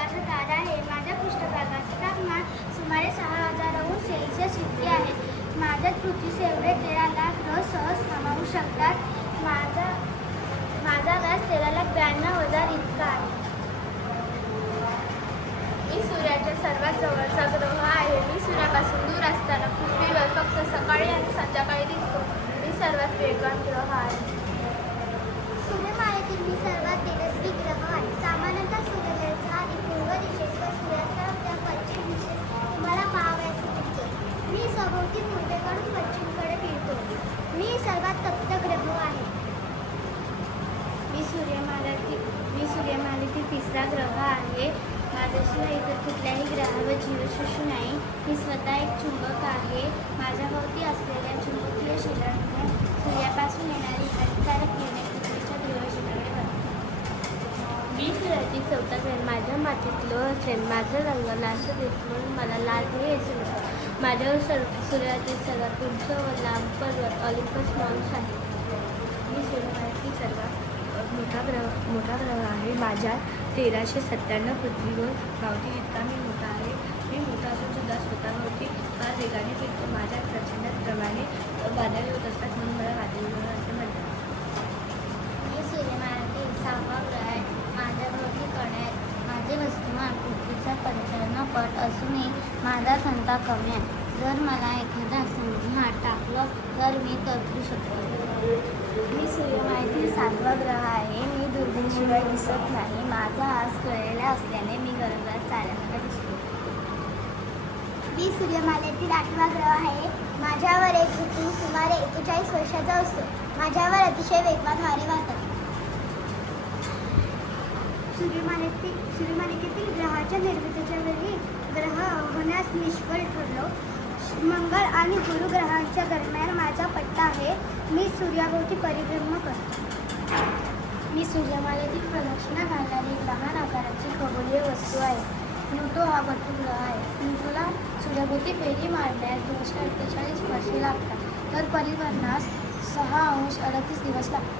प्रकाश तारा आहे. माझ्या पृष्ठभागाचे तापमान सुमारे 6000°C इतके आहे. माझ्या पृथ्वीचे एवढे 13 लाख ग्रह सहज सामावू शकतात. माझा व्यास 13,92,000 इतका आहे. मी सूर्याच्या सर्वात जवळचा ग्रह आहे. मी सूर्यापासून दूर असताना पृथ्वीवर फक्त सकाळी आणि संध्याकाळी दिसतो. मी सर्वात वेगवान ग्रह आहे. सूर्यमालेतील मी सर्वात तेजस्वी ग्रह आहे. सामान्यतः सूर्योदयाच्या आधी पूर्व दिशेस व सूर्यास्ताच्या पश्चिम दिशेस तुम्हाला पाहावयास मिळते. मी सभोवती पूर्वेकडून पश्चिमकडे फिरतो. मी सर्वात तप्त ग्रह आहे. मी सूर्यमालेतील तिसरा ग्रह आहे. माझ्याशिवाय इतर कुठल्याही ग्रहावर जीवसृष्टी नाही. मी स्वतः एक चुंबक आहे. माझ्या भोवती असलेल्या चुंबकीय क्षेत्रामुळे सूर्यापासून येणारी हानिकारक किरणे पृथ्वीच्या ध्रुव क्षेत्राकडे वळतात. मी सूर्यातील चौथा ग्रह. माझ्या मातीत लोह असेल. माझा रंग लालसर दिसतो म्हणून मला लाल हे असेल. माझ्यावर सूर्यातील सर्वात उंच व लांब पर्वत ऑलिम्पस माउंट्स आहे. मी सूर्यमालेतील सर्वात मोठा ग्रह आहे. माझ्या 1397 पृथ्वीवर मावती इतका मी मोठा आहे. मी मोठा असून सुद्धा स्वतःभोवती फार वेगाने फिरतो. माझ्या प्रचंडप्रमाणे वादळे होत असतात म्हणून मला वादळी ग्रह असे म्हणतात. मी सूर्यमालेतील 6वा ग्रह आहे. माझ्या भोवती कणे आहेत. माझे वस्तुमान पृथ्वीचा 95 पट असूनही माझा घनता कमी आहे. जर मला एखादा समुद्रात टाकलं तर मी तरतू शकतो. मी सूर्यमालेतील 7वा ग्रह आहे. मी दुर्बीणशिवाय दिसत नाही. माझा हात कळलेला असल्याने मी गरजदार चाऱ्यासारखा दिसतो. मी सूर्यमालेतील 8वा ग्रह आहे. माझ्यावर एक ऋतू सुमारे 41 वर्षाचा असतो. माझ्यावर अतिशय वेगवान वारे वाहतात. सूर्यमालिकेतील ग्रहाच्या निर्मितीच्या वेळी ग्रह होण्यास निष्फळ ठरलो. मंगळ आणि गुरु ग्रहांच्या दरम्यान माझा पट्टा आहे. मी सूर्याभोवती परिभ्रमण करतो. मी सूर्यमालेतील प्रदक्षिणा घालणारी एक लहान आकाराची खगोलीय वस्तू आहे. प्लुटो हा वटुग्रह आहे. प्लुटोला सूर्याभोवती फेरी मारण्यास 248 वर्षे लागतात, तर परिभ्रमणास 6 अंश 38 दिवस लागतात.